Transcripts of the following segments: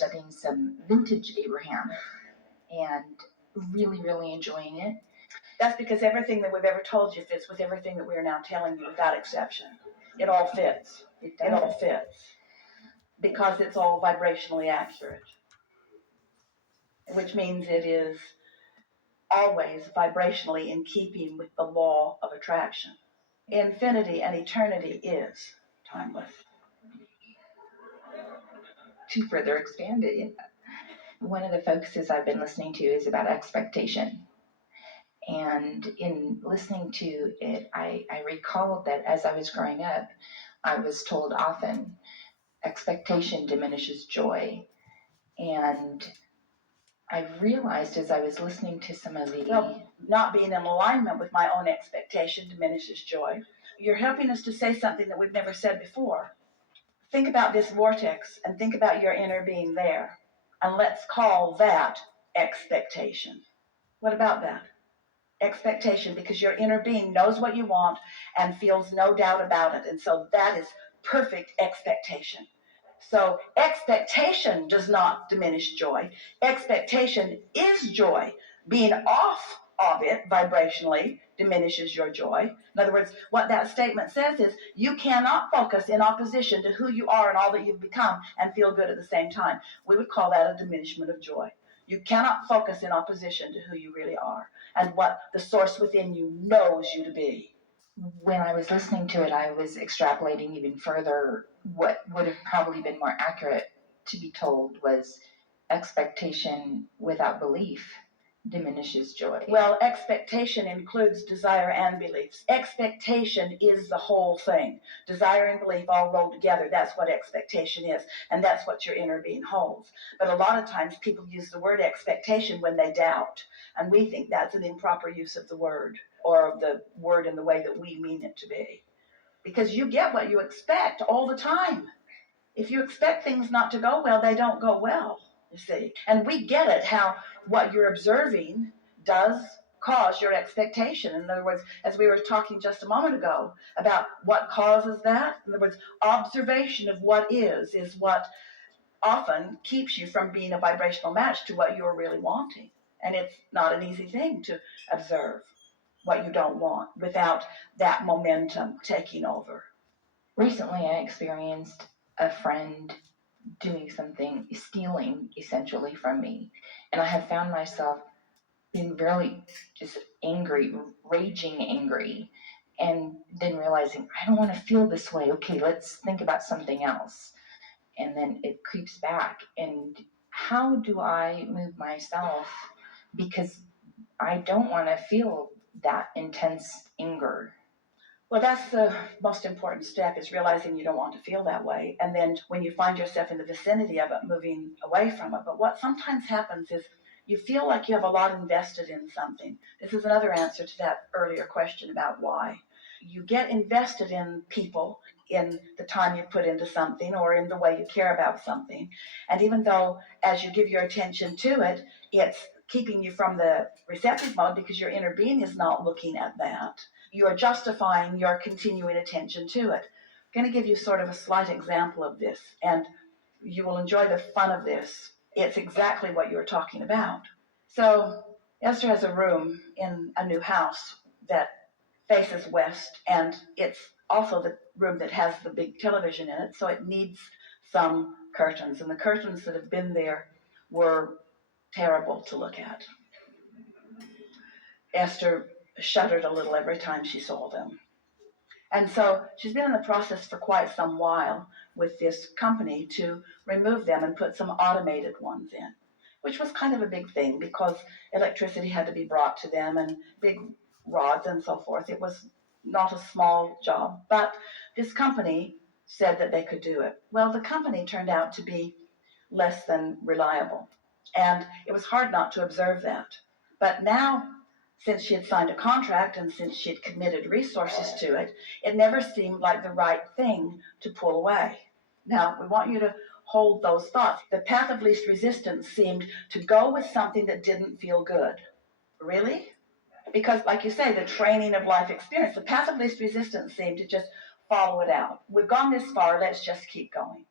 studying some vintage Abraham and really, really enjoying it. That's because everything that we've ever told you fits with everything that we're now telling you without exception. It all fits. It all fits. Because it's all vibrationally accurate. Which means it is always vibrationally in keeping with the law of attraction. Infinity and eternity is timeless. To further expand it, one of the focuses I've been listening to is about expectation. And in listening to it, I recalled that as I was growing up, I was told often, expectation diminishes joy. And I realized as I was listening to some of the... Well, not being in alignment with my own expectation diminishes joy. You're helping us to say something that we've never said before. Think about this vortex and think about your inner being there. And let's call that expectation. What about that? Expectation, because your inner being knows what you want and feels no doubt about it. And so that is perfect expectation. So expectation does not diminish joy. Expectation is joy. Being off of it vibrationally diminishes your joy. In other words, what that statement says is you cannot focus in opposition to who you are and all that you've become and feel good at the same time. We would call that a diminishment of joy. You cannot focus in opposition to who you really are and what the source within you knows you to be. When I was listening to it, I was extrapolating even further. What would have probably been more accurate to be told was expectation without belief diminishes joy. Well, expectation includes desire and beliefs. Expectation is the whole thing. Desire and belief all rolled together. That's what expectation is, and that's what your inner being holds. But a lot of times people use the word expectation when they doubt, and we think that's an improper use of the word, or of the word in the way that we mean it to be. Because you get what you expect all the time. If you expect things not to go well, they don't go well, you see. And we get it, how what you're observing does cause your expectation. In other words, as we were talking just a moment ago about what causes that, in other words, observation of what is what often keeps you from being a vibrational match to what you're really wanting. And it's not an easy thing to observe what you don't want without that momentum taking over. Recently, I experienced a friend doing something, stealing essentially from me. And I have found myself being really just angry, raging angry, and then realizing, I don't want to feel this way. Okay, let's think about something else. And then it creeps back. And how do I move myself? Because I don't want to feel that intense anger. Well, that's the most important step, is realizing you don't want to feel that way. And then when you find yourself in the vicinity of it, moving away from it. But what sometimes happens is you feel like you have a lot invested in something. This is another answer to that earlier question about why. You get invested in people, in the time you put into something, or in the way you care about something. And even though as you give your attention to it, it's keeping you from the receptive mode because your inner being is not looking at that, you are justifying your continuing attention to it. I'm going to give you sort of a slight example of this, and you will enjoy the fun of this. It's exactly what you're talking about. So Esther has a room in a new house that faces west, and it's also the room that has the big television in it, so it needs some curtains. And the curtains that have been there were terrible to look at. Esther shuddered a little every time she saw them. And so she's been in the process for quite some while with this company to remove them and put some automated ones in, which was kind of a big thing because electricity had to be brought to them and big rods and so forth. It was not a small job, but this company said that they could do it. Well, the company turned out to be less than reliable, and it was hard not to observe that. But now, since she had signed a contract and since she had committed resources to it, it never seemed like the right thing to pull away. Now, we want you to hold those thoughts. The path of least resistance seemed to go with something that didn't feel good. Really? Because, like you say, the training of life experience, the path of least resistance seemed to just follow it out. We've gone this far, let's just keep going.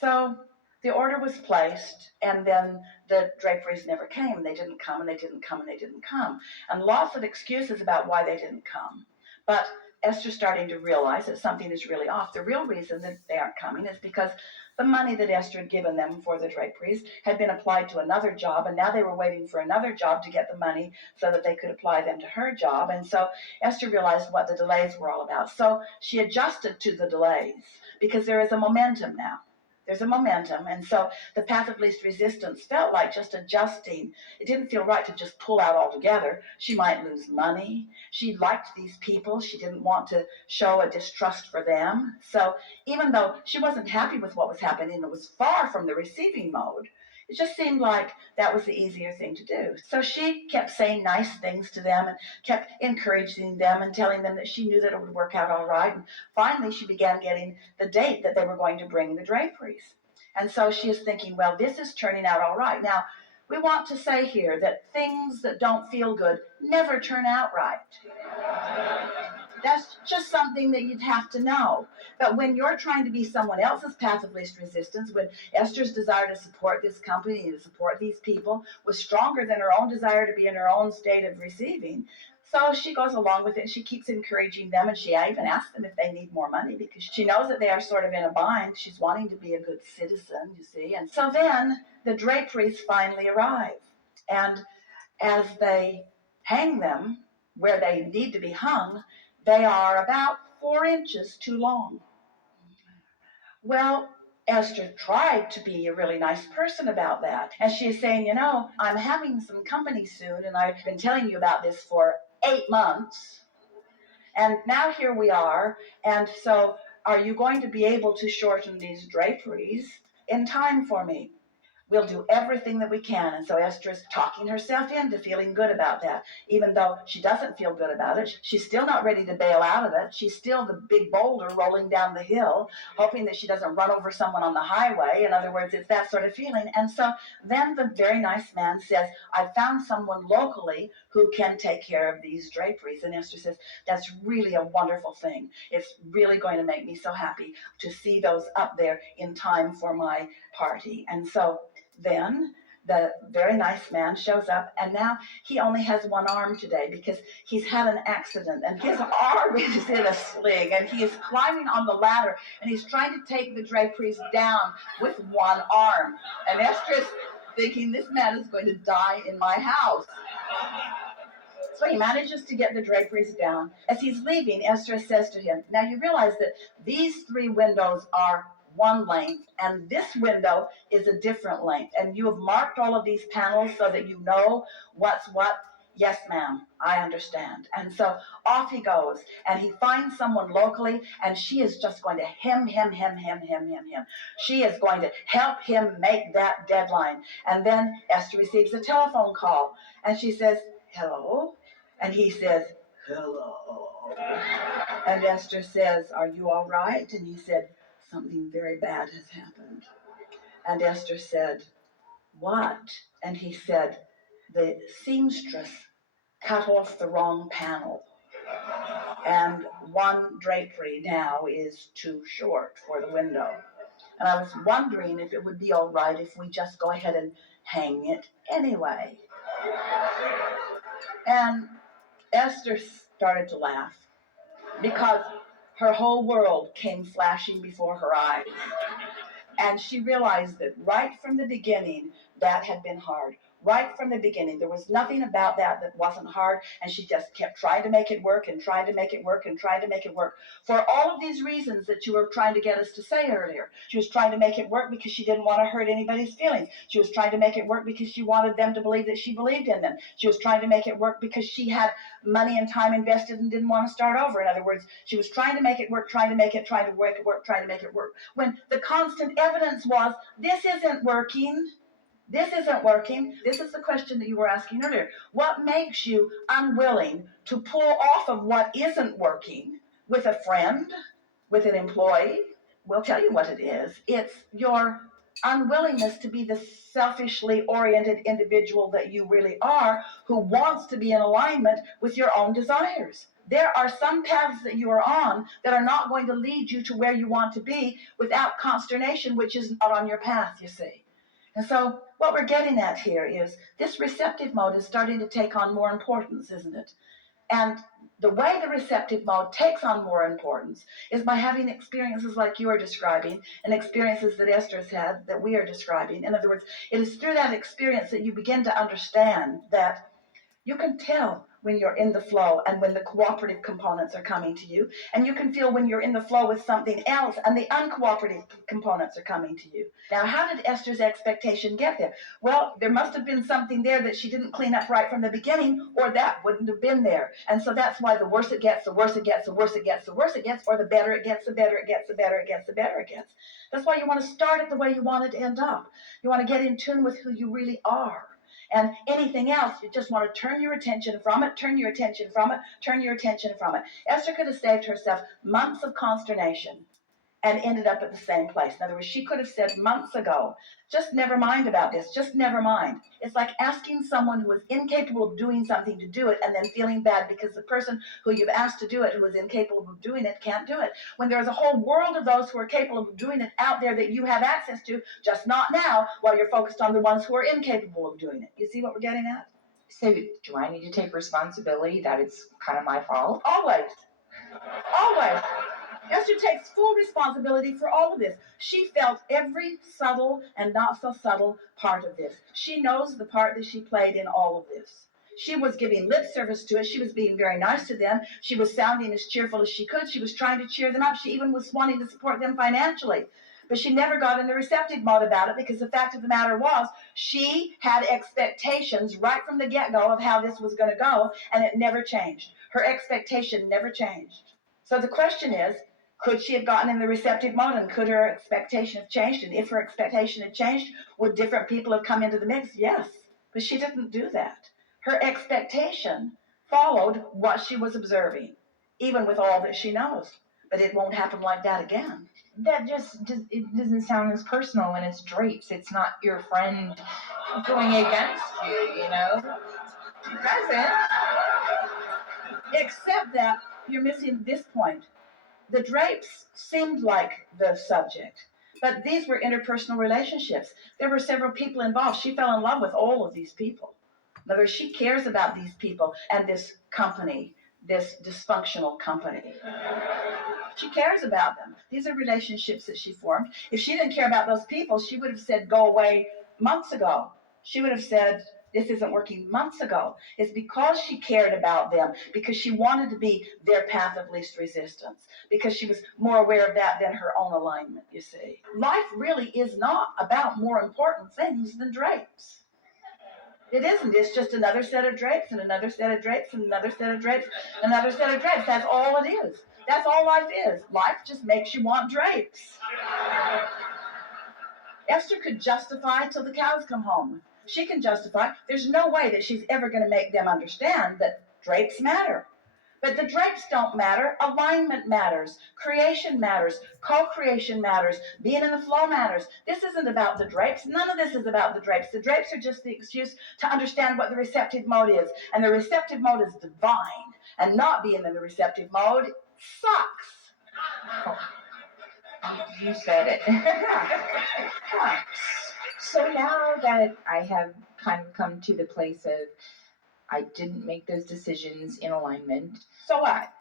So The order was placed, and then the draperies never came. They didn't come, and they didn't come, and they didn't come. And lots of excuses about why they didn't come. But Esther's starting to realize that something is really off. The real reason that they aren't coming is because the money that Esther had given them for the draperies had been applied to another job, and now they were waiting for another job to get the money so that they could apply them to her job. And so Esther realized what the delays were all about. So she adjusted to the delays because there is a momentum now. There's a momentum, and so the path of least resistance felt like just adjusting. It didn't feel right to just pull out altogether. She might lose money. She liked these people. She didn't want to show a distrust for them. So even though she wasn't happy with what was happening, it was far from the receiving mode. It just seemed like that was the easier thing to do. So she kept saying nice things to them and kept encouraging them and telling them that she knew that it would work out all right. And finally, she began getting the date that they were going to bring the draperies. And so she is thinking, well, this is turning out all right. Now, we want to say here that things that don't feel good never turn out right. That's just something that you'd have to know. But when you're trying to be someone else's path of least resistance, when Esther's desire to support this company and to support these people was stronger than her own desire to be in her own state of receiving, so she goes along with it. She keeps encouraging them, and she even asks them if they need more money because she knows that they are sort of in a bind. She's wanting to be a good citizen, you see. And so then the draperies finally arrive. And as they hang them where they need to be hung, they are about 4 inches too long. Well, Esther tried to be a really nice person about that. And she is saying, I'm having some company soon, and I've been telling you about this for 8 months. And now here we are. And so are you going to be able to shorten these draperies in time for me? We'll do everything that we can. And so Esther is talking herself into feeling good about that. Even though she doesn't feel good about it, she's still not ready to bail out of it. She's still the big boulder rolling down the hill, hoping that she doesn't run over someone on the highway. In other words, it's that sort of feeling. And so then the very nice man says, I found someone locally who can take care of these draperies. And Esther says, that's really a wonderful thing. It's really going to make me so happy to see those up there in time for my party. And so then the very nice man shows up, and now he only has one arm today because he's had an accident, and his arm is in a sling, and he is climbing on the ladder, and he's trying to take the draperies down with one arm. And Esther is thinking, this man is going to die in my house. So he manages to get the draperies down. As he's leaving, Esther says to him, now you realize that these 3 windows are one length, and this window is a different length, and you have marked all of these panels so that you know what's what. Yes, ma'am, I understand. And so off he goes, and he finds someone locally, and she is just going to hem. She is going to help him make that deadline. And then Esther receives a telephone call, and she says, hello, and he says, hello. And Esther says, are you all right? And he said, something very bad has happened. And Esther said, what? And he said, the seamstress cut off the wrong panel, and one drapery now is too short for the window. And I was wondering if it would be all right if we just go ahead and hang it anyway. And Esther started to laugh because her whole world came flashing before her eyes. And she realized that right from the beginning, that had been hard. Right from the beginning, there was nothing about that wasn't hard, and she just kept trying to make it work and trying to make it work and trying to make it work for all of these reasons that you were trying to get us to say earlier. She was trying to make it work because she didn't want to hurt anybody's feelings. She was trying to make it work because she wanted them to believe that she believed in them. She was trying to make it work because she had money and time invested and didn't want to start over. In other words, she was trying to make it work, trying to make it work, trying to make it work. When the constant evidence was, this isn't working. This isn't working. This is the question that you were asking earlier. What makes you unwilling to pull off of what isn't working with a friend, with an employee? We'll tell you what it is. It's your unwillingness to be the selfishly oriented individual that you really are, who wants to be in alignment with your own desires. There are some paths that you are on that are not going to lead you to where you want to be without consternation, which is not on your path, you see. And so what we're getting at here is this receptive mode is starting to take on more importance, isn't it? And the way the receptive mode takes on more importance is by having experiences like you are describing and experiences that Esther's had that we are describing. In other words, it is through that experience that you begin to understand that you can tell when you're in the flow and when the cooperative components are coming to you. And you can feel when you're in the flow with something else and the uncooperative components are coming to you. Now, how did Esther's expectation get there? Well, there must have been something there that she didn't clean up right from the beginning, or that wouldn't have been there. And so that's why the worse it gets, the worse it gets, the worse it gets, the worse it gets, or the better it gets, the better it gets, the better it gets, the better it gets. That's why you want to start it the way you want it to end up. You want to get in tune with who you really are. And anything else, you just want to turn your attention from it, turn your attention from it, turn your attention from it. Esther could have saved herself months of consternation and ended up at the same place. In other words, she could have said months ago, just never mind about this, just never mind. It's like asking someone who is incapable of doing something to do it and then feeling bad because the person who you've asked to do it, who is incapable of doing it, can't do it. When there's a whole world of those who are capable of doing it out there that you have access to, just not now, while you're focused on the ones who are incapable of doing it. You see what we're getting at? So do I need to take responsibility that it's kind of my fault? Always. Always. Esther takes full responsibility for all of this. She felt every subtle and not so subtle part of this. She knows the part that she played in all of this. She was giving lip service to it. She was being very nice to them. She was sounding as cheerful as she could. She was trying to cheer them up. She even was wanting to support them financially. But she never got in the receptive mode about it, because the fact of the matter was she had expectations right from the get-go of how this was going to go, and it never changed. Her expectation never changed. So the question is, could she have gotten in the receptive mode, and could her expectation have changed? And if her expectation had changed, would different people have come into the mix? Yes, but she didn't do that. Her expectation followed what she was observing, even with all that she knows. But it won't happen like that again. That it doesn't sound as personal when it's drapes. It's not your friend going against you, you know? It doesn't. Except that you're missing this point. The drapes seemed like the subject, but these were interpersonal relationships. There were several people involved. She fell in love with all of these people. In other words, she cares about these people and this company, this dysfunctional company. She cares about them. These are relationships that she formed. If she didn't care about those people, she would have said, go away months ago. She would have said, this isn't working months ago. It's because she cared about them, because she wanted to be their path of least resistance, because she was more aware of that than her own alignment, you see. Life really is not about more important things than drapes. It isn't. It's just another set of drapes and another set of drapes and another set of drapes, another set of drapes. That's all it is. That's all life is. Life just makes you want drapes. Esther could justify till the cows come home. She can justify. There's no way that she's ever going to make them understand that drapes matter. But the drapes don't matter. Alignment matters. Creation matters. Co-creation matters. Being in the flow matters. This isn't about the drapes. None of this is about the drapes. The drapes are just the excuse to understand what the receptive mode is. And the receptive mode is divine. And not being in the receptive mode sucks. Oh, you said it. Yeah. So now that I have kind of come to the place of I didn't make those decisions in alignment. So what?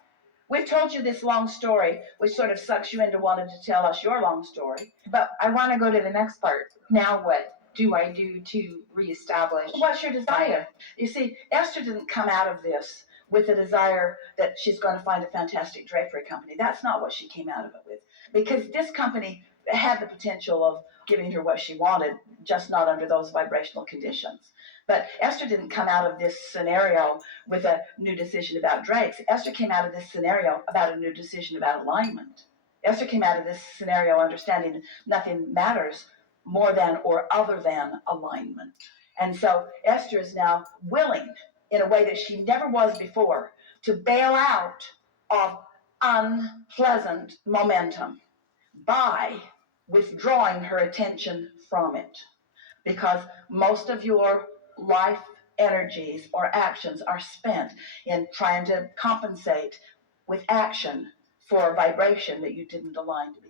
We've told you this long story, which sort of sucks you into wanting to tell us your long story. But I want to go to the next part. Now what do I do to reestablish? What's your desire? You see, Esther didn't come out of this with a desire that she's going to find a fantastic drapery company. That's not what she came out of it with. Because this company had the potential of giving her what she wanted, just not under those vibrational conditions. But Esther didn't come out of this scenario with a new decision about drapes. Esther came out of this scenario about a new decision about alignment. Esther came out of this scenario understanding nothing matters more than or other than alignment. And so Esther is now willing, in a way that she never was before, to bail out of unpleasant momentum by withdrawing her attention from it. Because most of your life energies or actions are spent in trying to compensate with action for a vibration that you didn't align to be